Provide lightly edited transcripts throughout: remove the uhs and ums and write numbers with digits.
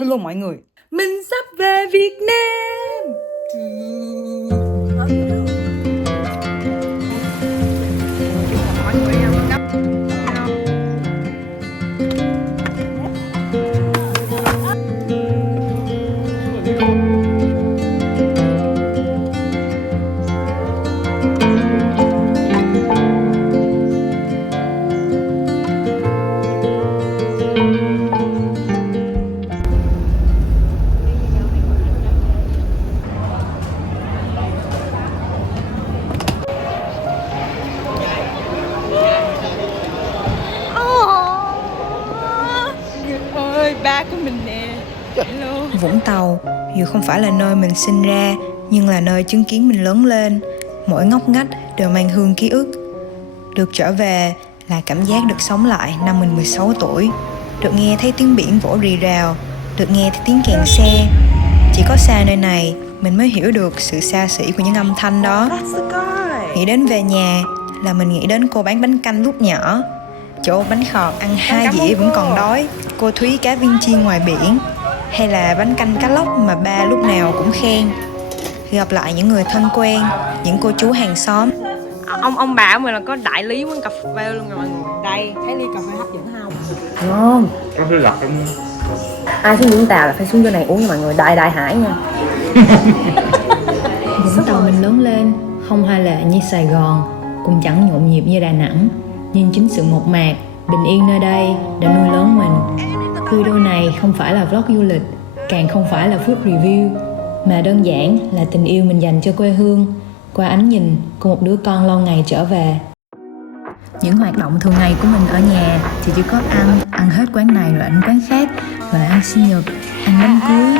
Hello mọi người, mình sắp về Việt Nam. Ơi, ba của mình nè. Hello. Vũng Tàu dù không phải là nơi mình sinh ra, nhưng là nơi chứng kiến mình lớn lên. Mỗi ngóc ngách đều mang hương ký ức. Được trở về là cảm giác được sống lại năm mình 16 tuổi. Được nghe thấy tiếng biển vỗ rì rào, được nghe thấy tiếng kèn xe. Chỉ có xa nơi này mình mới hiểu được sự xa xỉ của những âm thanh đó. Nghĩ đến về nhà là mình nghĩ đến cô bán bánh canh lúc nhỏ, chỗ bánh khọt ăn 2 dĩa vẫn còn đói, cô Thúy cá viên chiên ngoài biển, hay là bánh canh cá lóc mà ba lúc nào cũng khen. Gặp lại những người thân quen, những cô chú hàng xóm. Ông bà của mình là có đại lý quán cà phê luôn rồi mọi người. Đây, thấy ly cà phê hấp dẫn không? Ngon. Có thứ lật trong Ai xuống Vũng Tàu là phải xuống chỗ này uống nha mọi người, đại hải nha. Vũng Tàu mình lớn lên không hoa lệ như Sài Gòn, cũng chẳng nhộn nhịp như Đà Nẵng, nhưng chính sự mộc mạc, bình yên nơi đây đã nuôi lớn mình. Video này không phải là vlog du lịch, càng không phải là food review, mà đơn giản là tình yêu mình dành cho quê hương qua ánh nhìn của một đứa con lâu ngày trở về. Những hoạt động thường ngày của mình ở nhà thì chỉ có ăn hết quán này rồi ăn quán khác, rồi ăn sinh nhật, ăn đám cưới.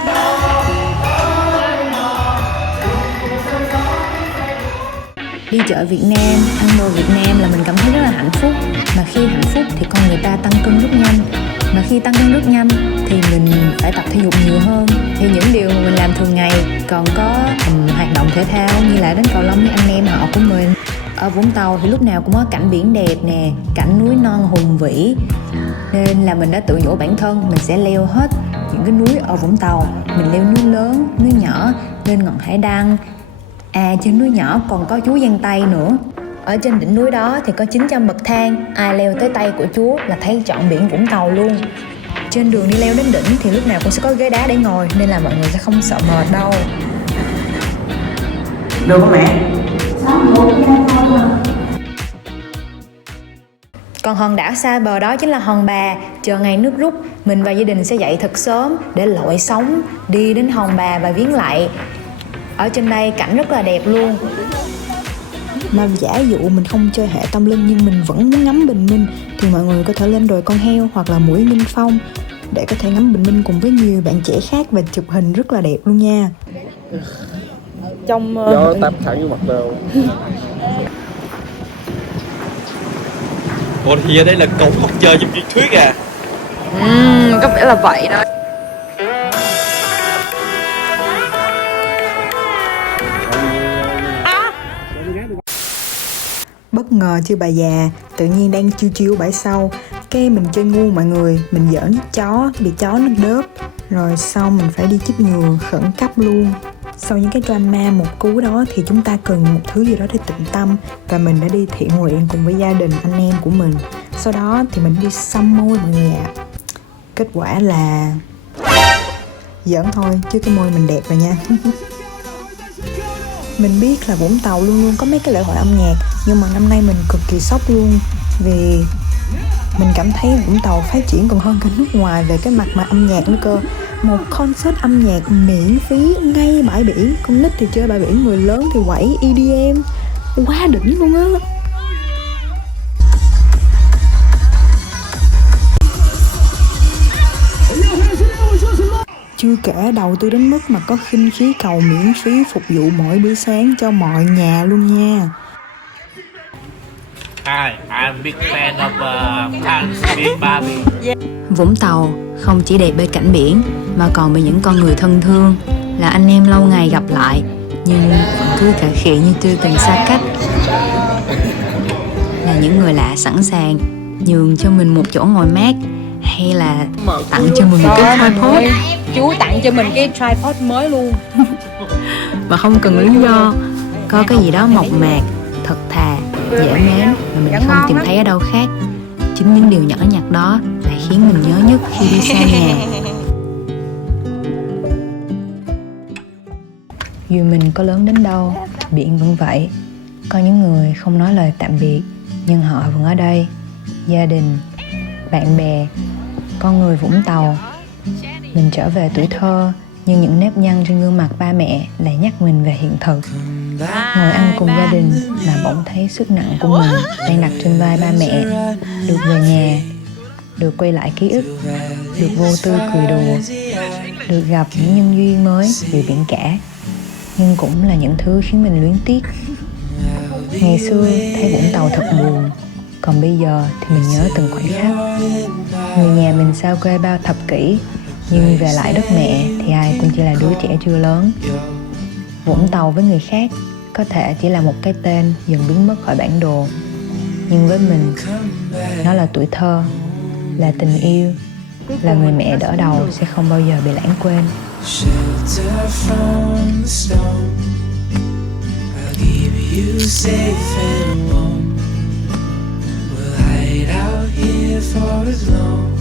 Đi chợ Việt Nam, ăn đồ Việt Nam là mình cảm thấy rất là hạnh phúc. Mà khi hạnh phúc thì con người ta tăng cân rất nhanh. Mà khi tăng cân rất nhanh thì mình phải tập thể dục nhiều hơn. Thì những điều mà mình làm thường ngày, còn có hoạt động thể thao như là đánh cầu lông với anh em họ của mình. Ở Vũng Tàu thì lúc nào cũng có cảnh biển đẹp nè, cảnh núi non hùng vĩ. Nên là mình đã tự nhủ bản thân mình sẽ leo hết những cái núi ở Vũng Tàu. Mình leo núi lớn, núi nhỏ, lên ngọn Hải Đăng. Trên núi nhỏ còn có chú Giang Tây nữa. Ở trên đỉnh núi đó thì có 900 bậc thang. Ai leo tới tay của chú là thấy trọn biển Vũng Tàu luôn. Trên đường đi leo đến đỉnh thì lúc nào cũng sẽ có ghế đá để ngồi, nên là mọi người sẽ không sợ mệt đâu. Được không mẹ? Còn hòn đảo xa bờ đó chính là Hòn Bà. Chờ ngày nước rút, mình và gia đình sẽ dậy thật sớm để lội sóng, đi đến Hòn Bà và viếng lạy. Ở trên đây cảnh rất là đẹp luôn. Mà giả dụ mình không chơi hệ tâm linh nhưng mình vẫn muốn ngắm bình minh thì mọi người có thể lên đồi Con Heo hoặc là mũi Nghinh Phong để có thể ngắm bình minh cùng với nhiều bạn trẻ khác và chụp hình rất là đẹp luôn nha. Trong gió táp thẳng vô mặt đâu. Ủa thì ở đây là cổng mặt trời trong truyền thuyết à? Có vẻ là vậy đó. Bất ngờ chưa bà già, tự nhiên đang chiêu chiêu bãi sau, cái mình chơi ngu mọi người, mình giỡn với chó, bị chó nó đớp, rồi sau mình phải đi chích ngừa khẩn cấp luôn. Sau những cái drama một cú đó thì chúng ta cần một thứ gì đó để tịnh tâm, và mình đã đi thiện nguyện cùng với gia đình anh em của mình. Sau đó thì mình đi xăm môi mọi người ạ. Kết quả là giỡn thôi chứ cái môi mình đẹp rồi nha. Mình biết là Vũng Tàu luôn luôn có mấy cái lễ hội âm nhạc, nhưng mà năm nay mình cực kỳ sốc luôn, vì mình cảm thấy Vũng Tàu phát triển còn hơn cả nước ngoài về cái mặt mà âm nhạc nữa cơ. Một concert âm nhạc miễn phí ngay bãi biển, con nít thì chơi bãi biển, người lớn thì quẩy EDM, quá đỉnh luôn á. Chưa kể đầu tư đến mức mà có khinh khí cầu miễn phí phục vụ mỗi bữa sáng cho mọi nhà luôn nha. Hi, I'm big fan of Big Barbie. Vũng Tàu không chỉ đẹp bởi cảnh biển mà còn bởi những con người thân thương, là anh em lâu ngày gặp lại nhưng vẫn cứ khả khị như chưa từng xa cách. Là những người lạ sẵn sàng nhường cho mình một chỗ ngồi mát hay hay là tặng cho mình một cái tripod Chú tặng cho mình cái tripod mới luôn. mà không cần lý do, có cái gì đó mộc mạc, thật thà, dễ mến mà mình không tìm thấy ở đâu khác. Chính những điều nhỏ nhặt đó lại khiến mình nhớ nhất khi đi xa nhà. Dù mình có lớn đến đâu, biển vẫn vậy. Có những người không nói lời tạm biệt, nhưng họ vẫn ở đây. Gia đình, bạn bè, con người Vũng Tàu. Mình trở về tuổi thơ, nhưng những nếp nhăn trên gương mặt ba mẹ lại nhắc mình về hiện thực. Ngồi ăn cùng gia đình mà bỗng thấy sức nặng của mình đang đặt trên vai ba mẹ. Được về nhà, được quay lại ký ức, được vô tư cười đùa, được gặp những nhân duyên mới giữa biển cả. Nhưng cũng là những thứ khiến mình luyến tiếc. Ngày xưa thấy Vũng Tàu thật buồn, còn bây giờ thì mình nhớ từng khoảnh khắc. Người nhà mình xa quê bao thập kỷ, nhưng về lại đất mẹ thì ai cũng chỉ là đứa trẻ chưa lớn. Vũng Tàu với người khác có thể chỉ là một cái tên dần biến mất khỏi bản đồ, nhưng với mình, nó là tuổi thơ, là tình yêu, là người mẹ đỡ đầu sẽ không bao giờ bị lãng quên. Shelter from the storm, I'll keep you safe and warm. We'll hide out here for as long